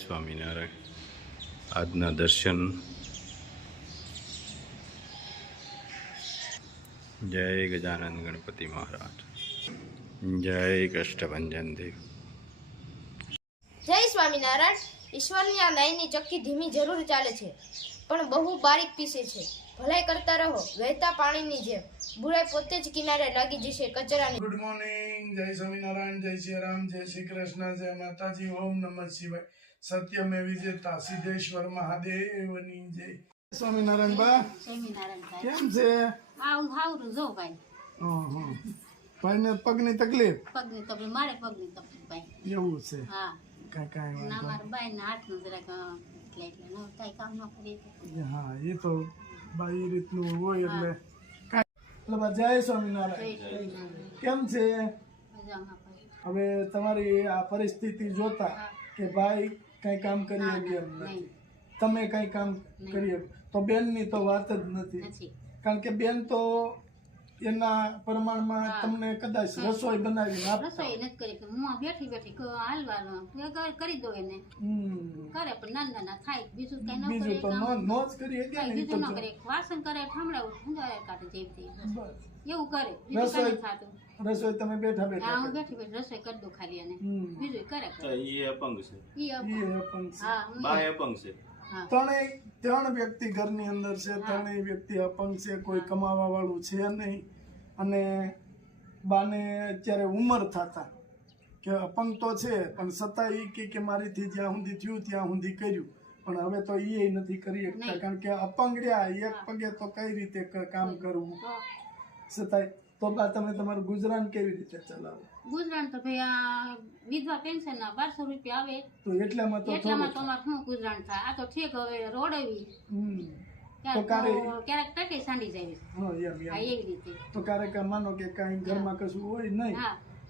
સ્વામિનારાયણ. આજના દર્શન. જય ગજાનંદ ગણપતિ મહારાજ. જય કષ્ટભંજન દેવ. જય સ્વામિનારાયણ. ઈશ્વરની આ નાઈની ચક્કી ધીમી જરૂર ચાલે છે, પણ બહુ બારીક પીસે છે. ભલાઈ કરતા રહો વહેતા પાણીની જેમ. બુરાઈ પોતે જ કિનારે લાગી જશે કચરાની. Good morning. જય સ્વામિનારાયણ, જય શ્રી રામ, જય શ્રી કૃષ્ણ, જય માતાજી, ઓમ નમઃ શિવાય. સત્યમે વિજેતા સિદ્ધેશ્વર મહાદેવની જય. સ્વામિનારાયણ બા, કેમ છે? આવરું જો ભાઈ. ભાઈને પગની તકલીફ? પગની તકલીફ, મારે પગની તકલીફ ભાઈ. એવું છે? હા. કાંઈ ના, વાંધો મારા બાઈ ના હાથનું જરાક એટલે ન કાંઈ કામ ન કરી. હા, એ તો બાઈ એ રીતનું હોય એટલે કાંઈ. જય સ્વામિનારાયણ. કેમ છે મજામાં ભાઈ. હવે તમારી આ પરિસ્થિતિ જોતા કે ભાઈ કઈ કામ કરી શકે એમ નથી, તમે કઈ કામ કરી શકો, તો બેનની તો વાત જ નથી. કારણ કે બેન તો એના પ્રમાણમાં તમને કદાચ રસોઈ બનાવી રસોઈ નથી કરી. હું બેઠી બેઠી હાલવાનું કરી દો એને કરે, પણ નાના નાના થાય. બીજું કઈ ન કરે, બીજું તો નો જ કરી શકે ને. બીજું ન કરે. વાસણ કરે, ઠામડાવું ઠંડા કાઢે જેવી એવું કરે. રસોઈ બીજું કઈ થતું. રસોઈ તમે બેઠા હા, બેઠા હું બેઠી બેઠી રસોઈ કરી દઉં ખાલી એને. બીજું કરે. એ અપંગ છે. હા, બાય અપંગ છે. ત્રણ વ્યક્તિ ઘરની અંદર છે. ત્રણેય વ્યક્તિ અપંગ છે, કોઈ કમાવા વાળું છે નહીં. અને બાને અત્યારે ઉંમર થતા કે અપંગ તો છે, પણ છતાં એ કે મારીથી જ્યાં સુધી થયું ત્યાં સુધી કર્યું, પણ હવે તો એ નથી કરી શકતા. કારણ કે અપંગ રહ્યા એક પગે તો કઈ રીતે કામ કરવું. છતાંય તો બા તમે તમારું ગુજરાન કેવી રીતે ચલાવો? ગુજરાન તો ભાઈ આ વિધવા પેન્શન ના 1200 રૂપિયા આવે, તો એટલામાં તો અમારે શું ગુજરાન થાય? આ તો ઠીક હવે રોડવી ક્યારેક ટકે સાંડી જાય. એવી રીતે તો ક્યારેક માનો કે કઈ ઘરમાં કશું હોય નહીં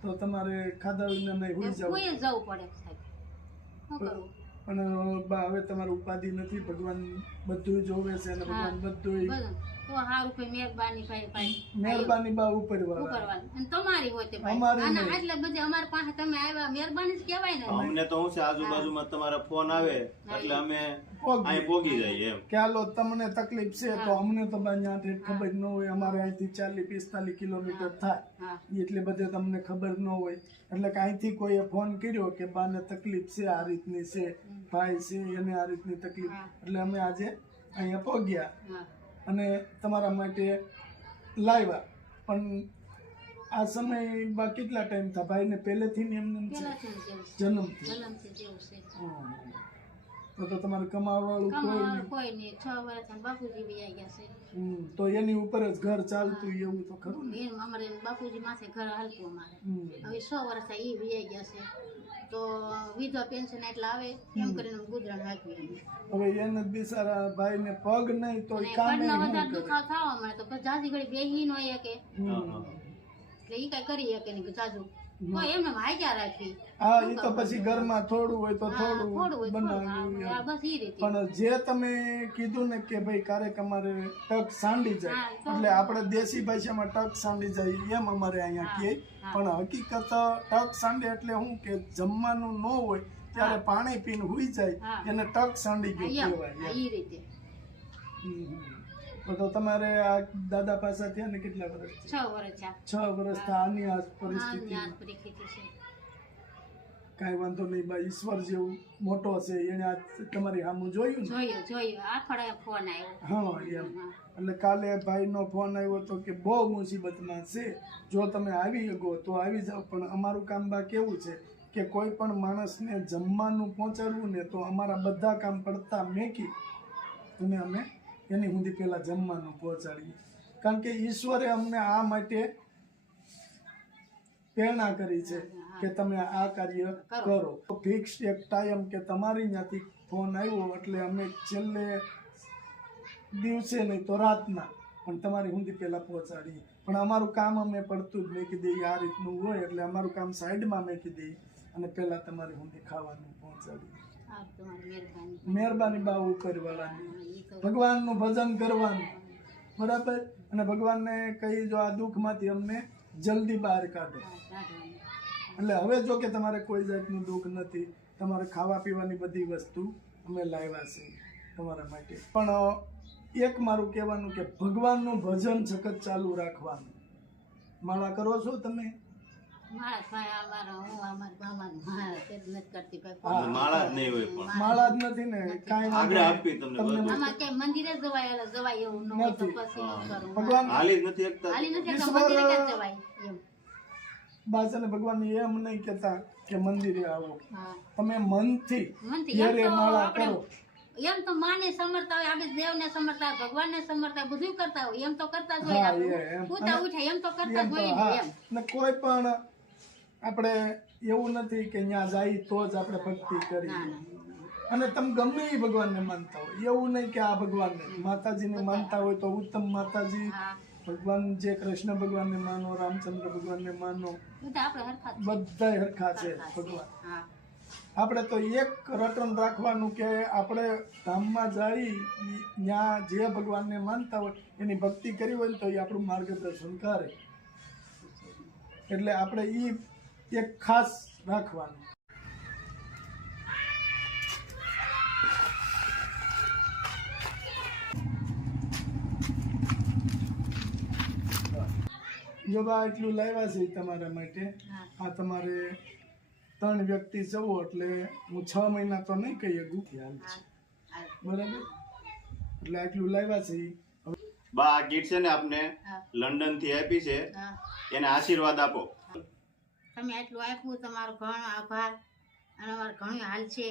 તો તમારે ખાધા વિના નહીં હોઈ જવું જવું પડે સાહેબ. શું કરવું? પણ બા હવે તમારું ઉપાધિ નથી. ભગવાન બધું જોવે છે અને ભગવાન બધું તો હારું ભાઈ મહેરબાની ભાઈ. મહેરબાની બા ઉપર કરવાની અને તમારી હોય તે ભાઈ. એટલે બધી અમારી પાસે તમે આવ્યા, મહેરબાની જ કહેવાય ને. અમને તો હું છે આજુબાજુમાં તમારા ફોન આવે એટલે અમે અહીં પોગી જઈએ એમ કે હાલો તમને તકલીફ છે તો અમને તો બા ત્યાંથી ખબર ન હોય. અમારે અહીંથી 40-45 કિલોમીટર થાય, એટલે બધે તમને ખબર ન હોય. એટલે કે અહીંથી કોઈએ ફોન કર્યો કે બાને તકલીફ છે, આ રીતની છે, ભાઈ છે એને આ રીતની તકલીફ, એટલે અમે આજે અહીંયા પહોંચ્યા અને તમારા માટે લાવ્યા. પણ આ સમય બા કેટલા ટાઈમ થયા ભાઈને? પહેલેથી એમને જન્મથી? તો તમારે કમાવાવાળું કોઈ નહીં. 6 વર્ષ બાપુજી બી આવી ગયા છે, તો એની ઉપર જ ઘર ચાલતું એવું તો ખરું ને? અમારે બાપુજી માથે ઘર હાલતું અમારે. હવે 6 વર્ષ એ બી આવી ગયા છે, તો વિધવા પેન્શન એટલે આવે એમ કરીને ગુજરાન હાંકવી. હવે એને બિચારા ભાઈને પગ નહીં તો પગનો વધારે દુખાવ થવા મળે તો જાજી ઘડી બેહી નો કે એટલે ઈ કઈ કરી શકે નહીં જાજુ તો એમને હાજ્યા રાખી. હા, એ તો પછી ઘરમાં થોડું હોય તો થોડું બનાવ્યું. બસ ઈ રીતે. પણ જે તમે કીધું ને કે ભાઈ ક્યારેક અમારે ટક સાંડી જાય, એટલે આપણે દેશી ભાષામાં ટક સાંડી જાય એમ અમારે અહીંયા કહે. પણ હકીકત ટક સાંડે એટલે શું કે જમવાનું ન હોય ત્યારે પાણી પીને હુઈ જાય એને ટક સાંડી ગયું કહેવાય. ઈ રીતે. તો તમારે આ દાદા પાસે થયા ને કેટલા વર્ષ? 6 વર્ષ. 6 વર્ષ આની આ પરિસ્થિતિ. કાંઈ વાંધો નહીં બા, ઈશ્વર જેવું મોટો છે એને આ તમારી સામું જોયું ને? જોયું. આખડે ફોન આવ્યો. હા એમ. એટલે કાલે ભાઈનો ફોન આવ્યો તો કે બહુ મુસીબતમાં છે, જો તમે આવી શકો તો આવી જાઓ. પણ અમારું કામ બા કેવું છે કે કોઈ પણ માણસને જમવાનું પહોંચાડવું ને તો અમારા બધા કામ પડતા મેકી અને અમે એની સુધી પહેલા જમવાનું પહોંચાડીએ. કારણ કે ઈશ્વરે અમને આ માટે પ્રેરણા કરી છે કે તમે આ કાર્ય કરો. ફિક્સ એક ટાઈમ કે તમારી ત્યાંથી ફોન આવ્યો એટલે અમે છેલ્લે દિવસે નહીં તો રાતના પણ તમારી સુધી પહેલા પહોંચાડીએ. પણ અમારું કામ અમે પડતું જ મેકી દઈએ. આ રીતનું હોય એટલે અમારું કામ સાઈડમાં મેકી દઈએ અને પહેલા તમારી સુધી ખાવાનું પહોંચાડીએ. મહેરબાની બા ઉપર વાળાની. ભગવાનનું ભજન કરવાનું, બરાબર. અને ભગવાનને કહી જો આ દુઃખમાંથી અમને જલ્દી બહાર કાઢો. એટલે હવે જો કે તમારે કોઈ જાતનું દુઃખ નથી, તમારે ખાવા પીવાની બધી વસ્તુ અમે લાવ્યા છે તમારા માટે. પણ એક મારું કહેવાનું કે ભગવાનનું ભજન સખત ચાલુ રાખવાનું. માળા કરો છો તમે? માળા જ નહીં હોય પણ માળા જ નથી ને કાંઈ આગ્રહ આપી તમને બધું. આમાં ક્યાંય મંદિરે જવાય એવું ન હોય તો પછી શું કરવું? ભગવાન હાલી જ નથી શકતા. હાલી નથી શકતા, મંદિરે ક્યાં જવાય એમ. બાચાને ભગવાન એમ નહીં કહેતા કે મંદિરે આવો, હા. તમે મનથી મનથી ઘેરે એમ તો માળા આપણે કરો. એમ તો માને સમરતા હોય, આપણે દેવને સમરતા હોય, ભગવાનને સમરતા હોય, બધું કરતા હોય, એમ તો કરતા જ હોય હા, આપણે. એમ. ઉઠા ઉઠા એમ તો કરતા એમ જ તો હોય હા. ને એમ. ને કોઈ પણ આપણે એવું નથી કે ત્યાં જાય તો જ આપણે ભક્તિ કરી. ના ના અને તમે ગમે એ ભગવાનને માનતા હોય, એવું નહીં કે આ ભગવાનને માતાજીને માનતા હોય તો ઉત્તમ માતાજી, હા ભગવાન જે કૃષ્ણ ભગવાનને માનો, રામચંદ્ર ભગવાનને માનો, બધા આપણે હરખા જ બધા હરખા છે છે. ભગવાન. હા આપણે તો એક રટણ રાખવાનું કે આપણે ધામમાં જઈ ત્યાં જે ભગવાનને માનતા હોય એની ભક્તિ કરી હોય ને તો એ આપણું માર્ગદર્શન કરે. એટલે આપણે એ એક ખાસ રાખવાનું. જો બા એટલું લાવ્યા છે તમારા માટે. હા આ તમારે 3 વ્યક્તિ જવો એટલે હું 6 મહિના તો નહીં કહી શકું ખ્યાલ છે, હા બરાબર? એટલે આટલું લાવ્યા છે. બા આ કીટ છે ને આપને હા લંડન થી આપી છે, હા. એને આશીર્વાદ આપો. તમે આટલું આપ્યું, તમારો ઘણો આભાર. અને અમારે ઘણું હાલ છે,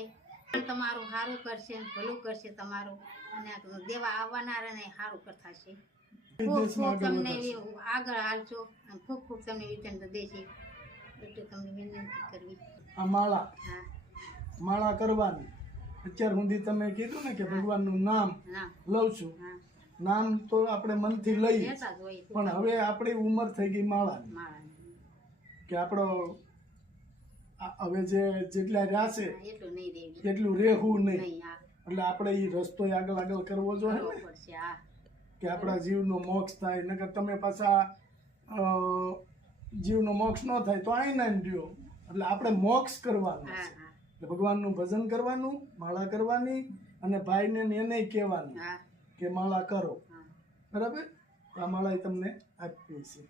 તમારું સારું કરશે ને ભલું કરશે તમારું, અને દેવા આવવાના ને સારું કરતા છે. ખૂબ વિદેશમાં ખૂબ આગળ તમને વધારશે. આગળ હાલશો અને ખૂબ ખૂબ તમને વિતરણ દેશે એટલું તમને વિનંતી કરવી. આ માળા હા માળા કરવાની. અત્યાર સુધી તમે કીધું ને કે ભગવાનનું નામ ના લઉં છું, હા નામ તો આપણે મનથી લઈએ, લેતા જ હોય પણ હવે આપણી ઉંમર થઈ ગઈ માળાની, માળા કે આપણો હવે જેટલા રહ્યા છે એટલું નહીં દેવી એટલું રહેવું નહીં. નહીં. હા એટલે આપણે એ રસ્તો આગળ આગળ કરવો જોઈએ કરવો ને, પડશે. હા કે આપણા જીવનો મોક્ષ થાય. નકર તમે પાછા જીવનો મોક્ષ ન થાય તો આઈના રહ્યો. એટલે આપણે મોક્ષ કરવાનો હા છે. હા એટલે ભગવાનનું ભજન કરવાનું, માળા કરવાની, અને ભાઈને ને એને કહેવાનું હા કે માળા કરો. હા બરાબર? આ માળા તમને આપી છે.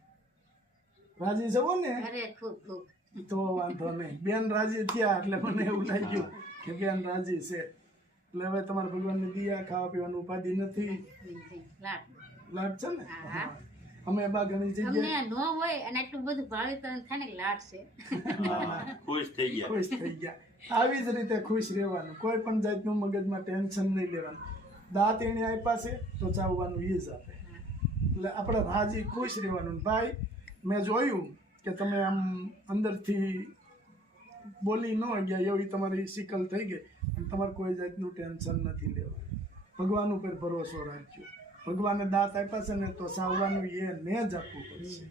રાજી જવો ને અરે ખૂબ ખૂબ તો વાંધો નહીં. બેન રાજી થયા એટલે મને એવું લાગ્યું કે બેન રાજી છે. એટલે હવે તમારે ભગવાનની દિયા ખાવા પીવાનું ઉપાધિ નથી. લાડ લાડ છે ને? હા. હા. અમે બા ઘણી જગ્યાએ અમને ન હોય અને આટલું બધું ભાવે તો થાય ને કે લાડ છે. ખુશ થઈ ગયા. ખુશ થઈ ગયા. આવી જ રીતે ખુશ રહેવાનું. કોઈ પણ જાતનું મગજમાં ટેન્શન નહીં લેવાનું. દાંત એણે આપ્યા છે તો ચાવવાનું એ જ આપે. એટલે આપણે રાજી ખુશ રહેવાનું. ભાઈ મેં જોયું કે તમે આમ અંદરથી બોલી ન ગયા એવી તમારી શિકલ થઈ ગઈ, પણ તમારે કોઈ જાતનું ટેન્શન નથી લેવાનું. ભગવાન ઉપર ભરોસો રાખજો. ભગવાને દાંત આપ્યા છે ને તો સાવવાનું એને જ આપવું પડશે.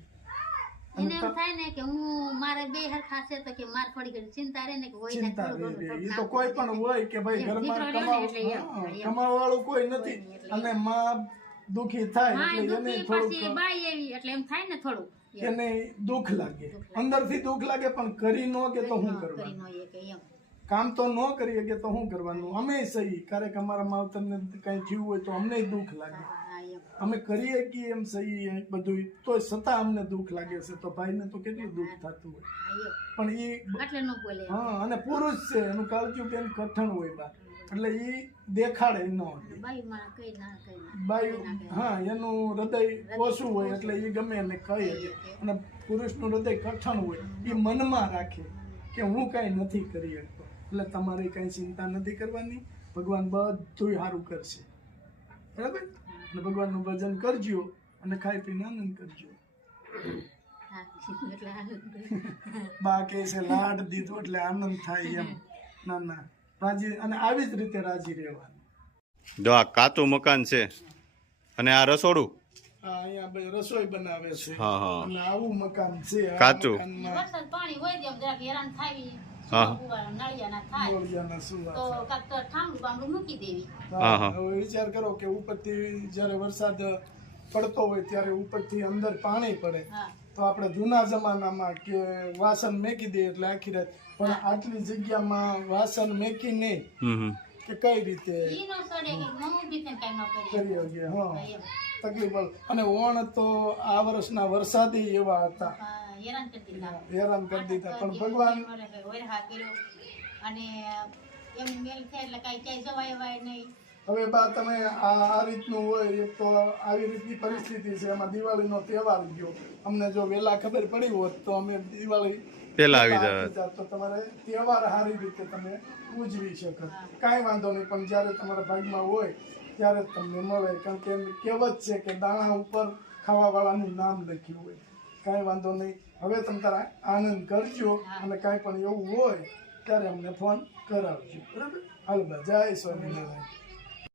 એને એમ થાય ને કે હું મારે બે હરખા છે તો કે મારે થોડી ઘણી ચિંતા રહે ને કે હોય ને ચિંતા થોડું રહે. ઘણું એ તો કોઈ પણ હોય કે ભાઈ એમ, ઘરમાં દીકરો રહે ને એટલે એમ. કમાવા વાળું કોઈ નથી, અને માં દુખી થાય હા એટલે એને દુખી પાછી થોડુંક બાઈ એવી એટલે એમ થાય ને થોડું એમ. એને દુઃખ લાગે, અંદરથી દુઃખ લાગે, પણ કરી ન કે તો શું કરી કરવાનું? નો એ કે એમ કામ તો ન કરીએ કે તો શું કરવાનું? અમે સહી ક્યારેક અમારા માવતરને કઈ થયું હોય તો અમને દુઃખ લાગે. હા એમ અમે કરીએ કે એમ સહી બધું, તો છતાં અમને દુઃખ લાગે છે. તો ભાઈને તો કેટલું દુઃખ થતું હોય. હા એમ પણ એ એટલે ન બોલે હા, અને પુરુષ છે એનું કાળજું બેન કઠણ હોય બા, એટલે એ દેખાડે ન દે. બાઈ માં કઈ ના કઈ ના બાઈ હા, એનું હૃદય ઓછું હોય એટલે એ ગમે એને કહી શકે. અને પુરુષનું હૃદય કઠણ હોય, એ મનમાં રાખે કે હું કાંઈ નથી કરી શકતો. એટલે તમારે કાંઈ ચિંતા નથી કરવાની. ભગવાન બધું સારું કરશે. બરાબર? અને ભગવાનનું ભજન કરજો અને ખાઈ પીને આનંદ કરજો. હા એટલે આનંદ બા કહે છે લાડ દીધો એટલે આનંદ થાય એમ. ના ના, રાજી, અને આવી જ રીતે રાજી રહેવાનું. જો આ કાચું મકાન છે અને આ રસોડું. આ અહીંયા ભાઈ રસોઈ બનાવે છે, હા હા અને આવું મકાન છે. આ કાચું. મકાનમાં વરસાદ પાણી હોય તેમ જરાક હેરાન થાય હા. નળિયા ના થાય મોળિયાના સુવા તો છે. કાંક તો ઠામડું બામડું મૂકી દેવી હા, હા. હવે વિચાર કરો કે ઉપરથી જ્યારે વરસાદ પડતો હોય ત્યારે ઉપરથી અંદર પાણી પડે, હા તો આપણે જૂના જમાનામાં કે વાસણ મેકી દઈએ એટલે આખી રાત પણ આટલી જગ્યામાં વાસણ મેકી નહીં કે કઈ રીતે ઈ નો સડે કે મમ્મી બી કઈ ન કરી કરી શકીએ. હા તકલીફ પડે. અને ઓણ તો આ વર્ષના વરસાદી એવા હતા, હેરાન કરી દીધા હેરાન કરી દીધા. પણ ભગવાન વરહા કર્યો અને એમ મેલ થાય એટલે કાંઈ ક્યાંય જવાય વાય નહીં. હવે બા તમે આ રીતનું હોય, એક તો આવી રીતની પરિસ્થિતિ છે, એમાં દિવાળીનો તહેવાર ગયો. અમને જો વહેલા ખબર પડી હોત તો અમે દિવાળી પેલા આવી જાત તો તમારે તહેવાર સારી રીતે તમે ઉજવી શકો. કાંઈ વાંધો નહીં, પણ જ્યારે તમારા ભાગમાં હોય ત્યારે જ તમને મળે. કારણ કે એમ કહેવત છે કે દાણા ઉપર ખાવાવાળાનું નામ લખ્યું હોય. કાંઈ વાંધો નહીં, હવે તમે તારા આનંદ કરજો અને કાંઈ પણ એવું હોય ત્યારે અમને ફોન કરાવજો. બરાબર? હાલ બા, જય સ્વામિનારાયણ.